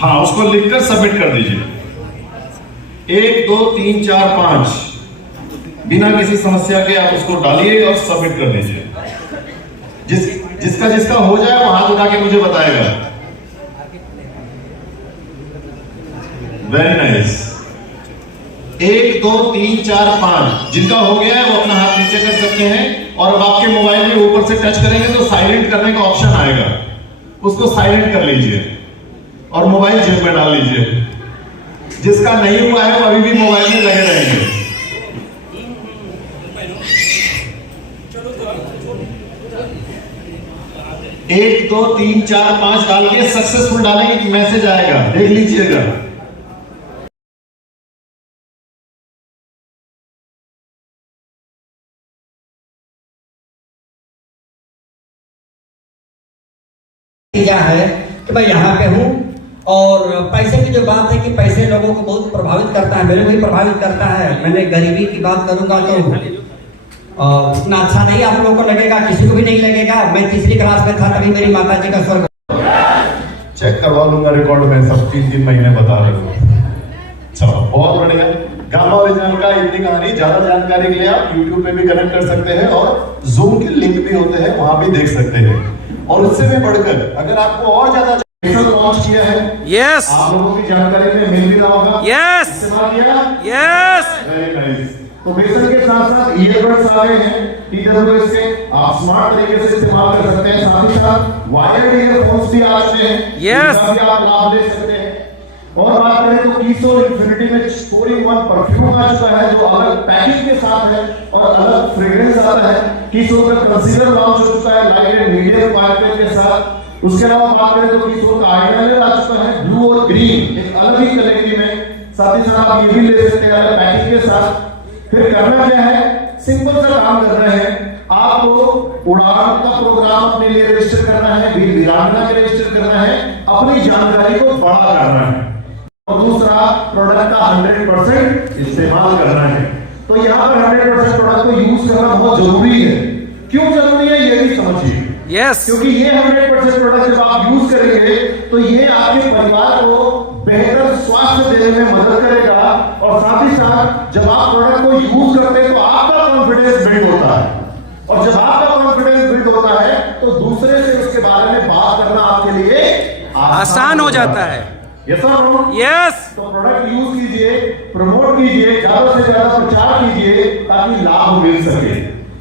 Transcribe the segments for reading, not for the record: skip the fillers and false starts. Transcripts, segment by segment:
हाँ, उसको लिखकर सबमिट कर दीजिए। 1 2 3 4 5 बिना किसी समस्या के आप उसको डालिए और सबमिट कर दीजिए। जिसका हो जाए वो हाथ उठा के मुझे बताएगा। Very nice. 1 2 3 4 5 जिनका हो गया है वो अपना हाथ नीचे कर सकते हैं और अब आपके मोबाइल में ऊपर से टच करेंगे तो साइलेंट करने का ऑप्शन आएगा, उसको साइलेंट कर लीजिए और मोबाइल जेब में डाल लीजिए। जिसका नहीं हुआ है वो अभी भी मोबाइल में लगे रहेंगे। एक 2 3 4 5 डाल के सक्सेसफुल डालेंगे, मैसेज आएगा, देख लीजिएगा। क्या है कि मैं यहाँ पे हूँ और पैसे की जो बात है कि पैसे लोगों को बहुत प्रभावित करता है, मेरे को भी प्रभावित करता है। मैंने गरीबी की बात करूंगा तो उतना अच्छा नहीं आप लोगों को लगेगा, किसी को भी नहीं लगेगा। मैं तीसरी क्लास में था तभी मेरी माता जी का स्वर्ग चेक करवा लूंगा रिकॉर्ड में, सब 3 महीने बता रहे हो। चलो बहुत बढ़िया। गामा ओरिजिनल का इतनी कहानी। ज्यादा जानकारी के लिए आप YouTube पे भी कनेक्ट कर सकते हैं और Zoom के लिंक भी होते हैं, वहां भी देख सकते हैं। और उससे भी बढ़कर अगर आपको और ज्यादा लॉन्च किया है, यस, आप लोगों की जानकारी में मिल भी रहा होगा, यस, इस्तेमाल किया, यस, वेरी नाइस। तो बेसन के साथ साथ ईयरबड्स आ गए हैं TWS के, आप स्मार्ट तरीके से इस्तेमाल कर सकते हैं। साथ ही साथ वायर्ड ईयरफोन्स भी आ चुके हैं, Yes. इसका भी आप लाभ ले सकते हैं। और बात करें तो कीसो इन्फिनिटी में 4-in-1 परफ्यूम आ चुका है जो अलग पैकिंग के साथ है और अलग फ्रेग्रेंस आता है। कीसो का कंसीलर लॉन्च हो चुका है लाइट एंड मीडियम वाइट के साथ। उसके अलावा बात करें तो कीसो का आईलाइनर आ चुका है ब्लू और ग्रीन, एक अलग ही कैटेगरी में। साथ ही साथ आप ये भी ले सकते हैं अलग पैकिंग के साथ। फिर करना क्या है, सिंपल सा काम कर रहे हैं। आपको उड़ान का प्रोग्राम अपने लिए रजिस्टर करना है, वीरांगना के रजिस्टर करना है, अपनी जानकारी को बड़ा करना है और दूसरा प्रोडक्ट का 100% इस्तेमाल करना है। तो यहाँ पर 100% प्रोडक्ट को यूज करना बहुत जरूरी है। क्यों जरूरी है ये भी समझिए। यस, क्योंकि ये 100% प्रोडक्ट जब आप यूज करेंगे तो ये आपके परिवार को बेहतर स्वास्थ्य देने में मदद करेगा और साथ ही साथ जब आप प्रोडक्ट को यूज करते हैं तो आपका कॉन्फिडेंस बिल्ड होता है और जब आपका कॉन्फिडेंस बिल्ड होता है तो दूसरे से उसके बारे में बात करना आपके लिए आसान हो जाता है। यस और नो? यस, तो प्रोडक्ट यूज कीजिए, प्रमोट कीजिए, ज्यादा से ज्यादा प्रचार कीजिए ताकि लाभ मिल सके।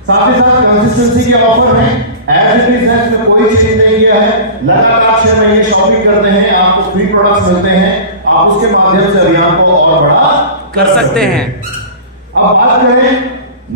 साथ ही साथ कंसिस्टेंसी के ऑफर है, एज इट इज है, इसमें कोई चेंज नहीं किया है। लगातार 6 महीने शॉपिंग करते हैं, आपको फ्री प्रोडक्ट्स मिलते हैं, आप उसके माध्यम से अभियान को और बड़ा कर सकते हैं। अब बात करें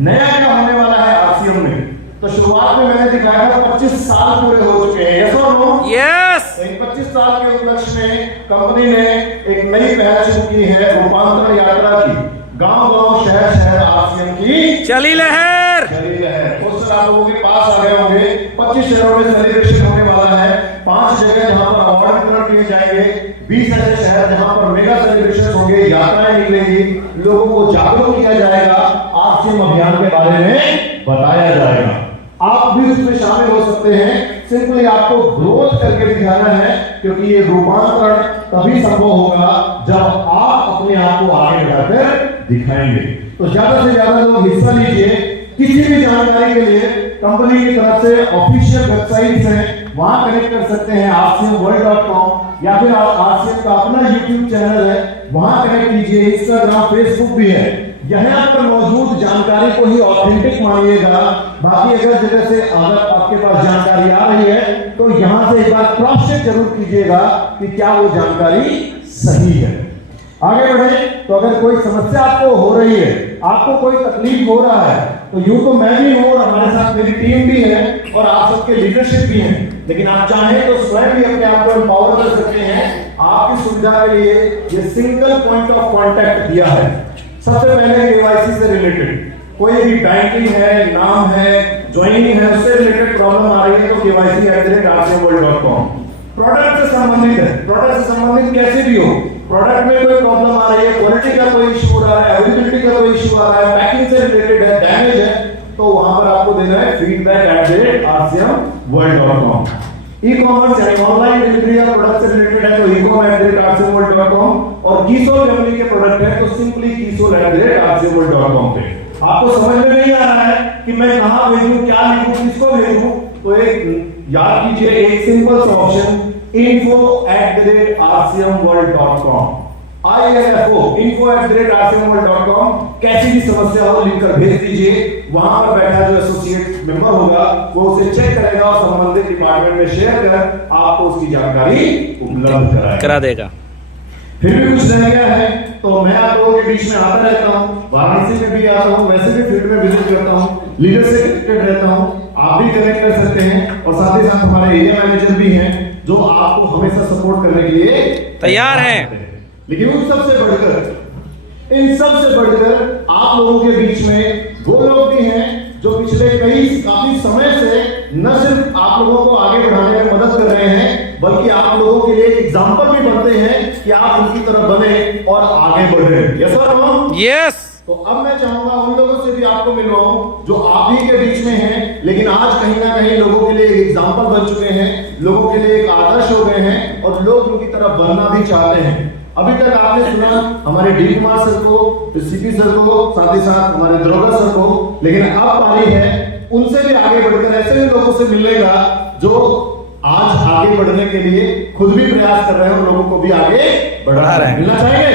नया क्या होने वाला है आरसीएम में, तो शुरुआत में मैंने दिखाया था 25 साल पूरे हो चुके हैं। यस और नो? यस, 25 साल के उपलक्ष्य में कंपनी ने एक नई पहल शुरू की है, रूपांतरण यात्रा की। गांव-गांव, शहर-शहर आरसीएम की चली लहर। पोस्टर आप लोगों के पास आ गए होंगे। 25 शहरों में सेलिब्रेशन होने वाला है। 5 जगह जहां पर अवार्ड वितरण किए जाएंगे, 20 ऐसे शहर जहां पर मेगा सेलिब्रेशन होंगे, यात्राएं निकलेंगी, लोगों को जागरूक किया जाएगा, आरसीएम अभियान के बारे में बताया जाएगा। आप भी उसमें शामिल हो सकते हैं। सिंपली आपको ग्रोथ करके दिखाना है क्योंकि ये रूपांतरण तभी संभव होगा जब आप अपने आप को आगे बढ़ाकर दिखाएंगे। तो ज्यादा से ज्यादा लोग हिस्सा लीजिए। किसी भी जानकारी के लिए कंपनी की तरफ से ऑफिशियल वेबसाइट है, वहां कनेक्ट कर सकते हैं rcmworld.com या फिर आरसीएम का अपना YouTube चैनल है, वहां कनेक्ट कीजिए। इंस्टाग्राम, फेसबुक भी है। यहाँ पर मौजूद जानकारी को ही ऑथेंटिक मानिएगा। बाकी अगर जगह से अगर आपके पास जानकारी आ रही है तो यहाँ से एक बार क्रॉस चेक जरूर कीजिएगा कि क्या वो जानकारी सही है। आगे बढ़े तो अगर कोई समस्या आपको हो रही है, आपको कोई तकलीफ हो रहा है, तो यूं तो मैं भी हूं और हमारे साथ मेरी टीम भी है और आप सबके लीडरशिप भी है, लेकिन आप चाहें तो स्वयं भी अपने आप को एम्पावर कर सकते हैं। आपकी सुविधा के लिए ये सिंगल पॉइंट ऑफ कांटेक्ट दिया है। सबसे पहले केवाईसी से रिलेटेड कोई भी बैंकिंग है, नाम है, ज्वाइनिंग है, उससे रिलेटेड प्रॉब्लम आ रही है तो KYC@rcmworld.com। प्रोडक्ट से संबंधित है, प्रोडक्ट से संबंधित कैसे भी हो, प्रोडक्ट में कोई प्रॉब्लम आ रही है, क्वालिटी का कोई इशू हो रहा है, अवेलेबिलिटी का कोई इशू आ रहा है, पैकिंग से रिलेटेड है, डैमेज है, तो वहां पर आपको देना है feedback@rcmworld.com। ई कॉमर्स यानी ऑनलाइन डिलीवरी या प्रोडक्ट से रिलेटेड है तो ecom@rcworld.com और कीसो फैमिली के प्रोडक्ट है तो सिंपली कीसो@rcworld.com पे। आपको समझ में नहीं आ रहा है कि मैं कहां भेजूं, क्या लिखूं, किसको भेजूं, तो एक याद कीजिए एक सिंपल सा ऑप्शन info@rcworld.com info@rcworld.com कैसी भी समस्या हो लिखकर भेज दीजिए। वहां पर बैठा जो एसोसिएट मेंबर होगा वो उसे चेक करेगा और संबंधित डिपार्टमेंट में शेयर कर आपको उसकी जानकारी उपलब्ध करा देगा। फिर भी कुछ रह गया है तो मैं आप लोगों के बीच में आता रहता हूं, वाराणसी में भी आता हूं, वैसे भी फील्ड में विजिट करता हूं, लीडर से कनेक्टेड रहता हूं, आप भी कनेक्ट कर सकते हैं और साथ ही साथ हमारे एरिया मैनेजर भी हैं जो आपको हमेशा सपोर्ट करने के लिए तैयार हैं। लेकिन इन सबसे बढ़कर आप लोगों के बीच में वो लोग भी हैं जो पिछले काफी समय से न सिर्फ आप लोगों को आगे बढ़ाने में मदद कर रहे हैं बल्कि आप लोगों के लिए एग्जाम्पल भी बनते हैं कि आप उनकी तरह बने और आगे बढ़े। Yes sir, yes. तो अब मैं चाहूंगा उन लोगों से भी आपको मिलवाऊं जो आप ही के बीच में हैं लेकिन आज कहीं ना कहीं लोगों के लिए एग्जाम्पल बन चुके हैं, लोगों के लिए एक आदर्श हो गए हैं और लोग उनकी तरह बनना भी चाहते हैं। अभी तक आपने सुना हमारे डी कुमार सर को, सीपी सर को, साथ ही साथ हमारे दरोगा सर को, लेकिन अब पारी है उनसे भी आगे बढ़कर ऐसे भी लोगों से मिलने का जो आज आगे बढ़ने के लिए खुद भी प्रयास कर रहे हैं और लोगों को भी आगे बढ़ा रहे हैं। मिलना चाहेंगे?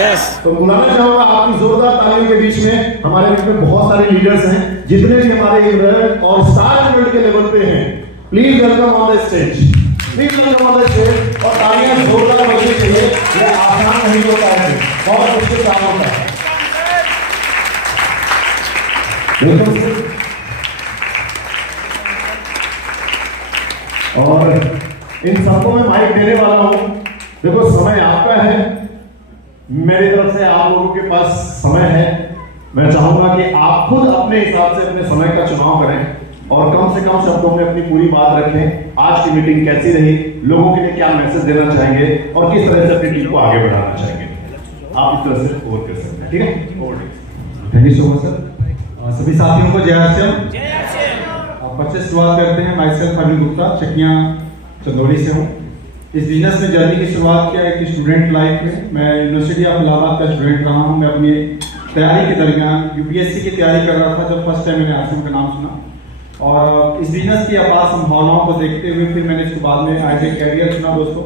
यस। तो बुलाना चाहूंगा आपकी जोरदार तालियों के बीच में। हमारे बीच में बहुत सारे लीडर्स हैं जितने भी हमारे और स्टार वर्ल्ड के लेवल पे हैं। Please welcome on the stage, please welcome on the stage और तालियां जोरदार बजनी चाहिए। ये आसान नहीं होता है, बहुत मुश्किल काम होता है। और इन सबको मैं माइक देने वाला हूं। देखो समय आपका है, मेरी तरफ से आप लोगों के पास समय है। मैं चाहूंगा कि आप खुद अपने हिसाब से अपने समय का चुनाव करें और कम से कम शब्दों में अपनी पूरी बात रखें। आज की मीटिंग कैसी रही, लोगों के लिए क्या मैसेज देना चाहेंगे और किस तरह से अपनी टीम को आगे बढ़ाना चाहेंगे, आप इस तरह से ओवर कर सकते हैं। ठीक है, thank you so much sir. सभी साथियों को जय श्री राम। बच्चे शुरुआत करते हैं। माई सेल्फ अनिल गुप्ता, चकिया चंदौली से हूँ। इस बिजनेस में जर्नी की शुरुआत किया एक स्टूडेंट लाइफ में। मैं यूनिवर्सिटी ऑफ इलाहाबाद का स्टूडेंट रहा हूँ। मैं अपनी तैयारी के दरमियान यूपीएससी की तैयारी कर रहा था जब फर्स्ट टाइम मैंने आश्रम का नाम सुना और इस बिजनेस की अपार संभावनाओं को देखते हुए फिर मैंने इसके बाद में एज ए कैरियर चुना। दोस्तों,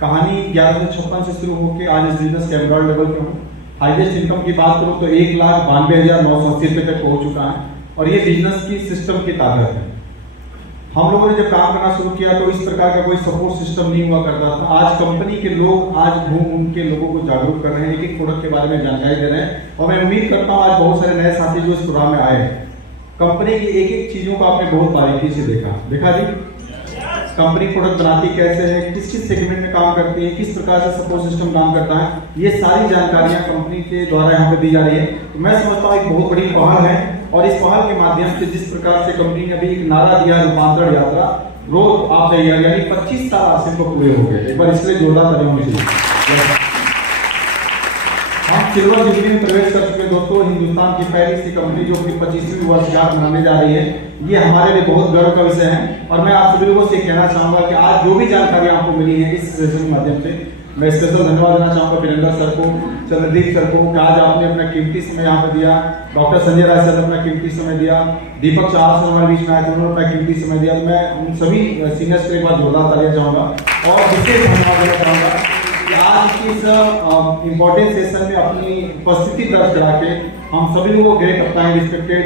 कहानी 1156 से शुरू होकर आज इस बिजनेस के एम्ब्रॉयड लेवल पे हूँ। हाईएस्ट इनकम की बात करूँ तो 1,92,980 रुपये तक पहुँच चुका है और ये बिजनेस की सिस्टम की ताकत है। हम लोगों ने जब काम करना शुरू किया तो इस प्रकार का कोई सपोर्ट सिस्टम नहीं हुआ करता था। आज कंपनी के लोग आज घूम उनके लोगों को जागरूक कर रहे हैं, एक एक प्रोडक्ट के बारे में जानकारी दे रहे हैं और मैं उम्मीद करता हूँ आज बहुत सारे नए साथी जो इस प्रोग्राम में आए कंपनी की एक एक चीजों को आपने बहुत बारीकी से देखा जी। कंपनी प्रोडक्ट बनाती कैसे है, किस किस सेगमेंट में काम करती है, किस प्रकार से सपोर्ट सिस्टम काम करता है, ये सारी जानकारियां कंपनी के द्वारा यहाँ पे दी जा रही है। तो मैं समझता हूँ एक बहुत बड़ी पहल है और इस पहल के माध्यम से जिस प्रकार से कंपनी ने अभी एक नारा दिया रूपांतरण यात्रा, रोज आप यानी 25 साल आसिम को पूरे हो गए। एक बार इसलिए जोरदार तालियां होनी चाहिए। हम सिल्वर जुबली में प्रवेश कर चुके दोस्तों। हिंदुस्तान की पहली सी कंपनी जो अपनी 25वीं वर्षगांठ मनाने जा रही है, ये हमारे लिए बहुत गर्व का विषय है और मैं आप सभी लोगों से कहना चाहूंगा कि आज जो भी जानकारी आपको मिली है इस सेशन के माध्यम से मैं स्पेशल धन्यवाद देना चाहूंगा वीरेंद्र सर को, चंद्रदीप सर को, आज आपने अपना कीमती समय यहाँ पे दिया। डॉक्टर संजय राय सर ने अपना कीमती समय दिया, दीपक चार सर हमारे बीच में आए थे, उन्होंने अपना कीमती समय दिया। तो मैं उन सभी सीनियर्स के बाद जोरदार तालियां चाहूंगा और विशेष धन्यवाद देना चाहूंगा कि आज की इस इम्पोर्टेंट सेशन में अपनी उपस्थिति दर्ज करा के हम सभी लोगों को ग्रेट करता है। Respected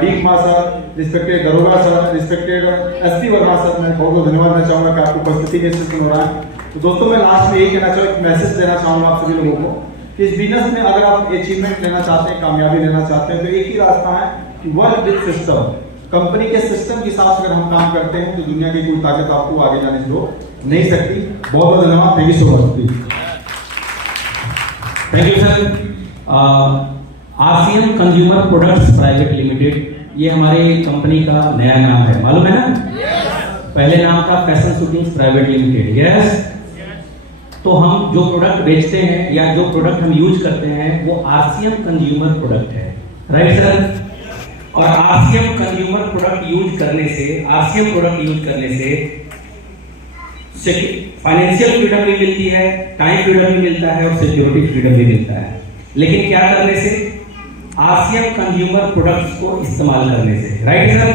D Kumar sir, respected दरोगा sir, respected SP Verma sir, मैं बहुत बहुत धन्यवाद देना चाहूंगा कि आपकी उपस्थिति में सेशन हो रहा है। तो दोस्तों मैं लास्ट में यही कहना चाहूँगा, एक मैसेज देना चाहूंगा आप सभी लोगों को कि इस बिजनेस में अगर आप अचीवमेंट लेना चाहते हैं, कामयाबी लेना चाहते हैं तो एक ही रास्ता है कि वर्क विद सिस्टम। कंपनी के सिस्टम के हिसाब से अगर हम काम करते हैं तो दुनिया की कोई ताकत आपको आगे जाने से रोक नहीं सकती। बहुत बहुत धन्यवाद। Thank you so much. Thank you sir. RCM consumer products private limited, ये हमारे कंपनी का नया नाम है, मालूम है ना? पहले नाम था fashion shootings private limited. Yes. तो हम जो प्रोडक्ट बेचते हैं या जो प्रोडक्ट हम यूज करते हैं वो आरसीएम कंज्यूमर प्रोडक्ट है, राइट सर? और आरसीएम कंज्यूमर प्रोडक्ट यूज करने से फाइनेंशियल फ्रीडम भी मिलती है, टाइम फ्रीडम भी मिलता है और सिक्योरिटी फ्रीडम भी मिलता है। लेकिन क्या करने से? आरसीएम कंज्यूमर प्रोडक्ट्स को इस्तेमाल करने से। Right sir?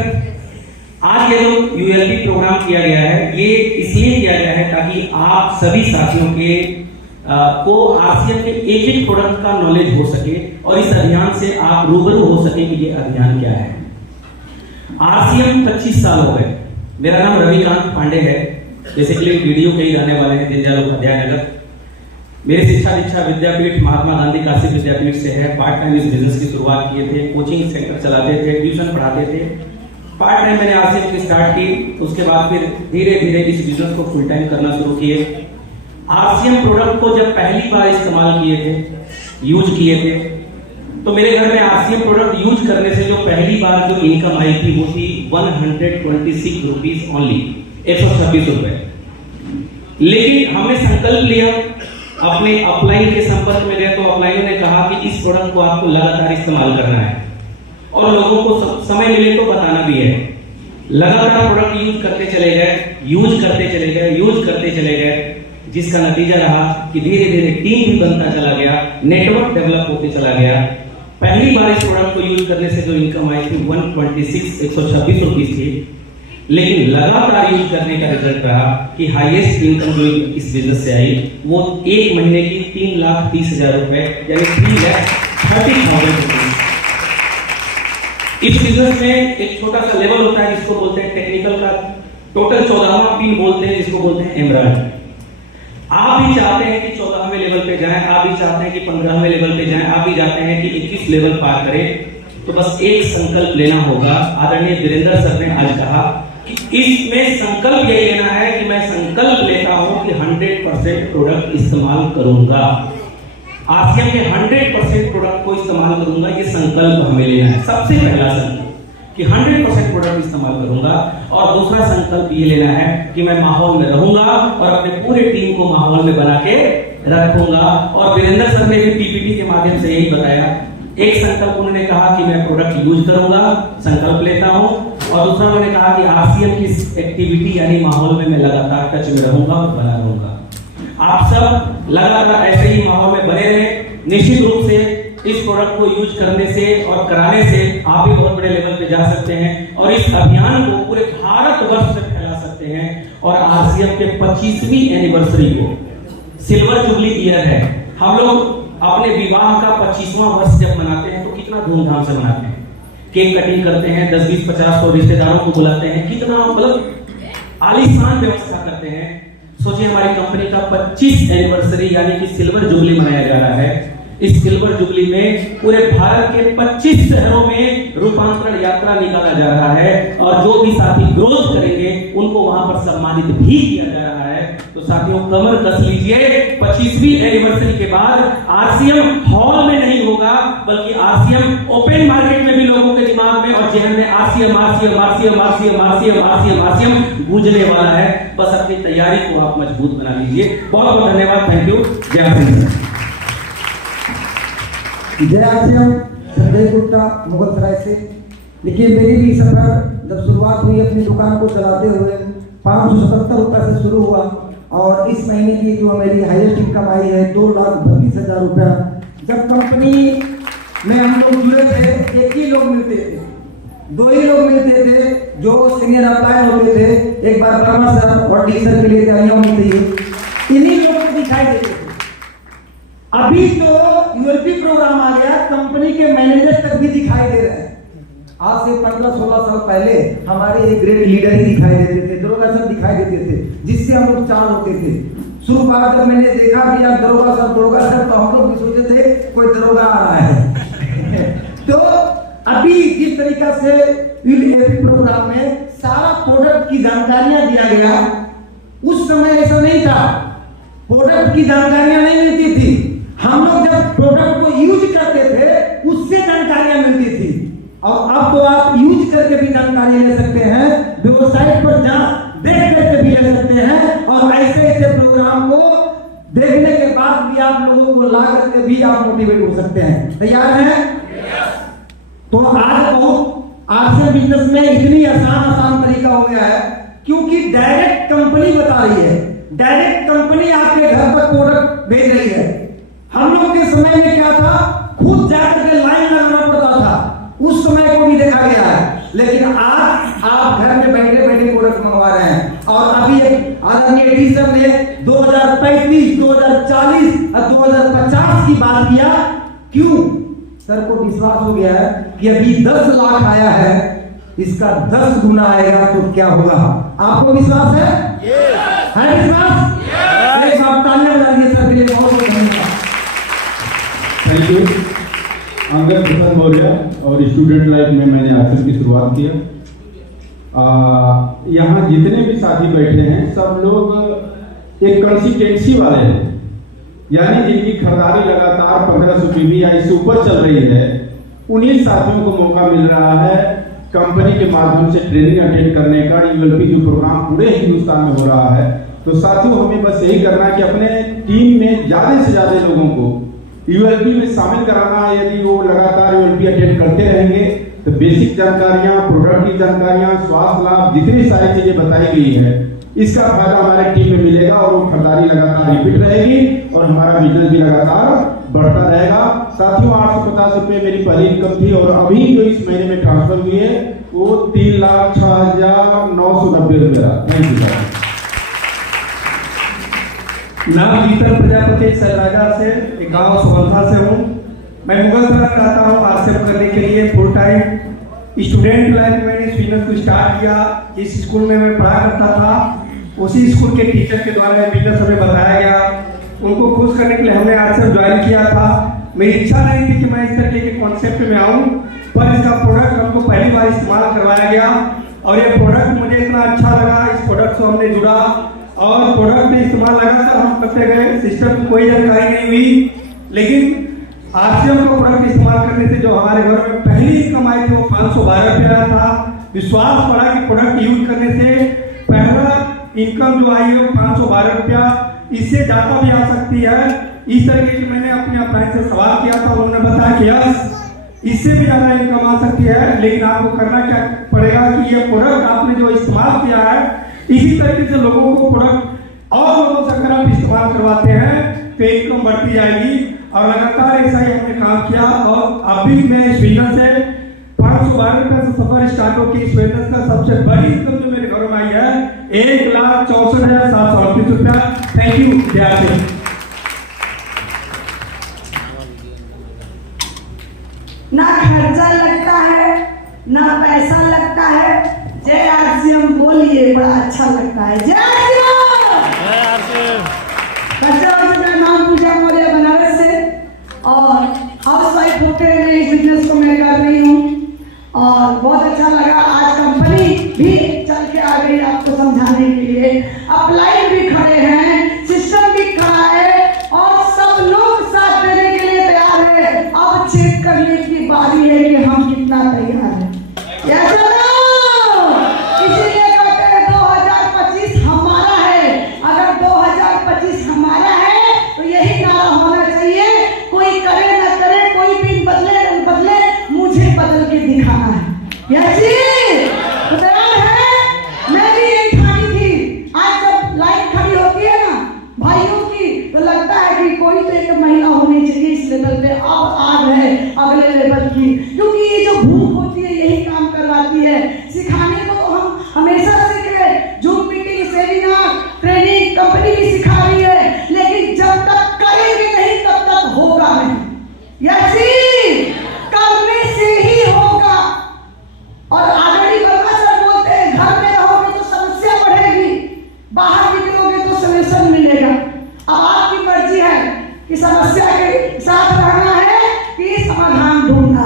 आज ये जो यूएलपी प्रोग्राम किया गया है, ये इसलिए किया गया है ताकि आप सभी साथियों के को आरसीएम के एक एक प्रोडक्ट का नॉलेज हो सके और इस अभियान से आप रूबरू हो सके कि ये अभियान क्या है। आरसीएम 25 साल हो गए। मेरा नाम रविकांत पांडे है, बेसिकली वीडियो के ही रहने वाले हैं, दीनदयाल उपाध्याय नगर। मेरी शिक्षा दीक्षा विद्यापीठ महात्मा गांधी काशी विद्यापीठ से है। पार्ट टाइम इस बिजनेस की शुरुआत किए थे, कोचिंग सेंटर चलाते थे, ट्यूशन पढ़ाते थे। पार्ट टाइम मैंने आरसीएम की स्टार्ट की, उसके बाद फिर धीरे धीरे इस बिजनेस को फुल टाइम करना शुरू किए। आरसीएम प्रोडक्ट को जब पहली बार इस्तेमाल किए थे, यूज किए थे, तो मेरे घर में आरसीएम प्रोडक्ट यूज करने से जो पहली बार जो इनकम आई थी वो थी 126 रुपीज ओनली, 126 रुपए। लेकिन हमने संकल्प लिया, अपने अपलाइन के संपर्क में गए तो अपलाइन ने कहा कि इस प्रोडक्ट को आपको लगातार इस्तेमाल करना है और लोगों को समय मिले तो बताना भी है। लगातार प्रोडक्ट यूज करते चले गए, यूज करते चले गए, यूज करते चले गए, जिसका नतीजा रहा कि धीरे धीरे टीम भी बनता चला गया, नेटवर्क डेवलप होते चला गया। पहली बार इस प्रोडक्ट को यूज करने से जो इनकम आई थी 126 रुपीज थी, लेकिन लगातार यूज करने का रिजल्ट रहा कि हाईएस्ट इनकम जो इस बिजनेस से आई वो एक महीने की 3,30,000 रुपए, यानी 3,30,000 रुपए। इस बिजनेस में एक छोटा सा लेवल होता है जिसको बोलते हैं टेक्निकल का, टोटल 14वां पिन बोलते हैं, जिसको बोलते हैं एमराल्ड। आप भी चाहते हैं कि 14वें लेवल पे जाएं, आप भी चाहते हैं कि 15वें लेवल पे जाएं, आप भी चाहते हैं कि 21 लेवल पार करें, तो बस एक संकल्प लेना होगा। आदरणीय वीरेंद्र सर ने आज कहा कि इसमें संकल्प यही लेना है कि मैं संकल्प लेता हूं कि 100% प्रोडक्ट इस्तेमाल करूंगा, आरसीएम के 100% प्रोडक्ट को इस्तेमाल करूंगा। ये संकल्प हमें लेना है, सबसे पहला संकल्प कि 100% प्रोडक्ट इस्तेमाल करूंगा। और दूसरा संकल्प ये लेना है कि मैं माहौल में रहूंगा और अपने पूरे टीम को माहौल में बना के रखूंगा। और वीरेंद्र सर ने भी पीपीटी के माध्यम से यही बताया। एक संकल्प उन्होंने कहा कि मैं प्रोडक्ट यूज करूंगा, संकल्प लेता हूं, और दूसरा उन्होंने कहा कि आरसीएम की एक्टिविटी यानी माहौल में मैं लगातार टच में रहूंगा और बना रहूंगा। आप सब लगातार ऐसे ही माहौल में बने रहें। निश्चित रूप से इस प्रोडक्ट को यूज करने से और कराने से आप भी बहुत बड़े लेवल पे जा सकते हैं और इस अभियान को पूरे भारतवर्ष में फैला सकते हैं। और आरसीएम के 25वीं एनिवर्सरी को सिल्वर जुबली ईयर है। हम लोग अपने विवाह का 25वां वर्ष जब मनाते हैं तो कितना धूमधाम से मनाते हैं, केक कटिंग करते हैं, 10, 20, 50 तो रिश्तेदारों को बुलाते हैं, कितना मतलब आलीशान व्यवस्था करते हैं। सोचिए हमारी कंपनी का 25 एनिवर्सरी यानी कि सिल्वर जुबली मनाया जा रहा है। इस सिल्वर जुबली में पूरे भारत के 25 शहरों में रूपांतरण यात्रा निकाला जा रहा है और जो भी साथी ग्रोथ करेंगे उनको वहां पर सम्मानित भी किया जा रहा है। तो साथियों कमर कस लीजिए, 25वीं एनिवर्सरी के बाद आरसीएम हॉल में नहीं होगा बल्कि आरसीएम ओपन मार्केट में भी लोगों के दिमाग में और जहन में RCM RCM RCM RCM RCM RCM RCM गूंजने वाला है। बस अपनी तैयारी को आप मजबूत बना लीजिए। बहुत बहुत धन्यवाद, थैंक यू, जय हिंद। जय आरसीएम, संजय गुप्ता मुगलसराय से। देखिए मेरी भी सफर जब शुरुआत हुई अपनी दुकान को चलाते हुए 577 रुपये से शुरू हुआ और इस महीने की जो मेरी हाईएस्ट इनकम आई है 2,32,000 रुपया। जब कंपनी में हम लोग जुड़े थे एक ही लोग मिलते थे, 2 ही लोग मिलते थे जो सीनियर अप्लायर होते थे। एक बार वर्मा सर और डी सर के लिए तैयारियां होती थी, इन्हीं लोगों को दिखाई देते थे। अभी तो यूएलपी प्रोग्राम आ गया, कंपनी के मैनेजर तक भी दिखाई दे रहे हैं। आज से 15-16 साल पहले हमारे एक ग्रेट लीडर ही दिखाई देते थे, दरोगा सर दिखाई देते थे, जिससे हम लोग चाल होते थे। शुरुआत जब मैंने देखा कि यार दरोगा सर तो हम लोग भी सोचे थे कोई दरोगा आ रहा है। तो अभी जिस तरीका से यूएलपी प्रोग्राम में सारा प्रोडक्ट की जानकारियां दिया गया, उस समय ऐसा नहीं था, प्रोडक्ट की जानकारियां नहीं मिलती थी। हम लोग जब प्रोडक्ट को यूज करते थे उससे जानकारियां मिलती थी और अब तो आप यूज करके भी जानकारी ले सकते हैं, वेबसाइट पर देख करके भी ले सकते हैं और ऐसे ऐसे प्रोग्राम को देखने के बाद भी आप लोगों को ला करके भी आप मोटिवेट हो सकते हैं। तैयार हैं? तो आज बहुत आरसीएम बिजनेस में इतनी आसान तरीका हो गया है क्योंकि डायरेक्ट कंपनी बता रही है डायरेक्ट कंपनी आपके घर तक प्रोडक्ट भेज रही है। हम लोग के समय में क्या था, खुद जाकर के लाइन लगाना पड़ता था, उस समय को भी देखा गया है। लेकिन आज आप घर में बैठे बैठे प्रोडक्ट मंगवा रहे हैं। और अभी एक आदरणीय डी सर ने 2035, 2040 और 2050 की बात किया। क्यों? सर को विश्वास हो गया है कि अभी 10 लाख आया है, इसका 10 गुना आएगा तो क्या होगा। आपको विश्वास है? है विश्वास? एक बार तालियां बजाइए सर के लिए, बहुत बहुत धन्यवाद। Thank you. अंगद प्रसाद मौर्य और स्टूडेंट लाइफ में मैंने आश्रम की शुरुआत किया। यहाँ जितने भी साथी बैठे हैं सब लोग एक कंसिस्टेंसी वाले हैं, यानी जिनकी खरीदारी लगातार 1500 PPI से ऊपर चल रही है, उन्हीं साथियों को मौका मिल रहा है कंपनी के माध्यम से ट्रेनिंग अटेंड करने का। ULP जो प्रोग्राम पूरे हिंदुस्तान में हो रहा है, तो साथियों हमें बस यही करना है कि अपने टीम में ज्यादा से ज्यादा लोगों को ULP में शामिल कराना है। यदि वो लगातार ULP अटेंड करते रहेंगे तो बेसिक जानकारियां, प्रोडक्ट की जानकारियां, स्वास्थ्य लाभ, जितनी सारी चीजें बताई गई है, इसका फायदा हमारे टीम में मिलेगा और वो खरीदारी लगातार रिपीट रहेगी और हमारा बिजनेस भी लगातार बढ़ता रहेगा। साथियों 850 रुपए मेरी पहली इनकम थी और अभी जो इस महीने में ट्रांसफर हुई है वो 3,06,990 रुपया। Thank you sir. नाम गीतल प्रजापति सराजा से, एक गांव सुबंधा से हूँ। मैं मुगलसराय रहता हूँ। आश्रम करने के लिए फुल टाइम स्टूडेंट लाइफ में मैंने इस बिजनेस को स्टार्ट किया। जिस स्कूल में मैं पढ़ा करता था उसी स्कूल के टीचर के द्वारा बिजनेस हमें बताया गया। उनको खुश करने के लिए हमने आश्रम ज्वाइन किया था। मेरी इच्छा नहीं थी कि मैं इस तरीके के कॉन्सेप्ट में आऊँ, पर इसका प्रोडक्ट हमको पहली बार इस्तेमाल करवाया गया और ये प्रोडक्ट मुझे इतना अच्छा लगा। इस प्रोडक्ट से हमने जुड़ा और प्रोडक्ट इस्तेमाल लगातार हम करते गए। सिस्टम की कोई जानकारी नहीं हुई, लेकिन आरसीएम का प्रोडक्ट इस्तेमाल करने से जो हमारे घर में पहली इनकम आई थी वो 512 रुपया था। विश्वास पड़ा कि प्रोडक्ट यूज करने से पहला इनकम जो आई है वो 512 रुपया, इससे ज्यादा भी आ सकती है। इस तरीके से मैंने अपने अप्लायंस से सवाल किया था, उन्होंने बताया कि यस इससे भी ज्यादा इनकम आ सकती है, लेकिन आपको करना क्या पड़ेगा कि ये प्रोडक्ट आपने जो इस्तेमाल किया है इसी तरीके से लोगों को प्रोडक्ट और लोगों से अगर आप इस्तेमाल करवाते हैं तो इनकम बढ़ती जाएगी। और लगातार ऐसा ही हमने काम किया और अभी मैं इस बिजनेस से 512 रुपए से सफर स्टार्ट होकर इस बिजनेस का सबसे बड़ी इनकम जो मेरे घर में आई है 1,64,738 रुपया। Thank you. जय हिंद। ना खर्चा लगता है ना पैसा लगता है। जय आरसीएम बोलिए, बड़ा अच्छा लगता है। जय आरसीएम। मेरा नाम पूजा मौर्य, बनारस से, और हाउस वाइफ होते हुए इस बिजनेस को मैं कर रही हूँ और बहुत अच्छा लगा। आज कंपनी भी चल के आ गई आपको समझाने के लिए। अपलाइन भी खड़े हैं, सिस्टम भी खड़ा है और सब लोग साथ देने के लिए तैयार है। अब चेक करने की बारी है कि हम कितना तैयार है। इसीलिए कहते हैं 2025 हमारा है। अगर 2025 हमारा है तो यही नारा होना चाहिए, कोई करे न करे, कोई भी बदले न बदले, मुझे बदल के दिखाना है। यही तैयार है। मैं भी यही ठानी थी। आज जब लाइन खड़ी होती है ना भाइयों की, तो लगता है कि कोई तो एक महिला होनी चाहिए इस लेवल पे। अब आ गए अगले लेवल की, क्योंकि ये जो भूख होती है यही काम करवाती है। सिखाने को तो हम हमेशा सीख रहे, zoom meeting, seminar, training company भी सिखा रही है, लेकिन जब तक करेंगे नहीं तब तक होगा नहीं। यही करने से ही होगा। और आगड़ी वर्मा सर बोलते हैं घर में रहोगे तो समस्या बढ़ेगी, बाहर निकलोगे तो सलूशन मिलेगा। अब आपकी मर्जी है कि समस्या के साथ रहना है कि समाधान ढूंढना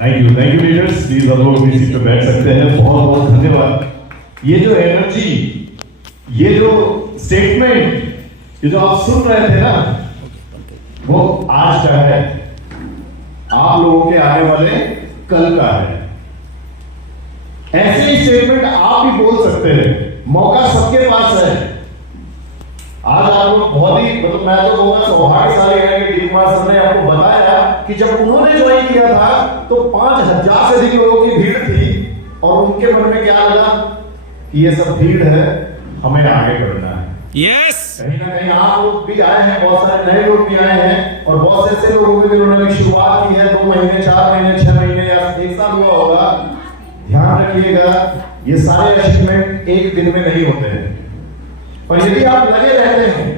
थैंक यू लीडर्स, प्लीज अब लोग इसी पे बैठ सकते हैं। बहुत बहुत धन्यवाद। ये जो एनर्जी, ये जो स्टेटमेंट, ये जो आप सुन रहे थे ना, वो आज का है, आप लोगों के आने वाले कल का है। ऐसे ही स्टेटमेंट आप भी बोल सकते हैं, मौका सबके पास है। आज आपको बहुत ही मतलब मैं तो कहूंगा सौभाग्यशाली है कि डी कुमार सर ने आपको बताया कि जब उन्होंने ज्वाइन किया था तो 5000 से अधिक लोगों की भीड़ थी और उनके मन में क्या लगा कि ये सब भीड़ है, हमें आगे बढ़ना है। यस, कहीं ना कहीं आप लोग भी आए हैं, बहुत सारे नए लोग भी आए हैं और बहुत से ऐसे लोगों के जिन्होंने शुरुआत की है 2 महीने 4 महीने 6 महीने या 1 साल हुआ होगा। ध्यान रखिएगा, ये सारे अचीवमेंट एक दिन में नहीं होते हैं, पर यदि आप लगे रहते हैं,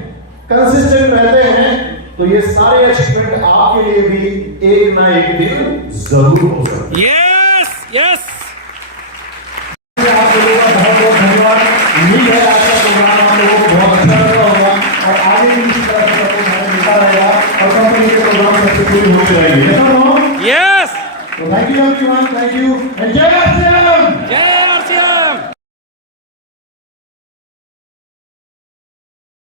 कंसिस्टेंट रहते हैं, तो ये सारे अचीवमेंट आपके लिए भी एक ना एक दिन जरूर हो सकते हैं। Yes, yes. आप लोगों का बहुत बहुत धन्यवाद। उम्मीद है आज का प्रोग्राम आप लोगों को बहुत अच्छा लगा होगा और आगे भी इस तरह से प्रोग्राम मिलता रहेगा और कंपनी के प्रोग्राम सक्सेसफुल होते रहेंगे। यस। तो thank you everyone, thank you and जय श्री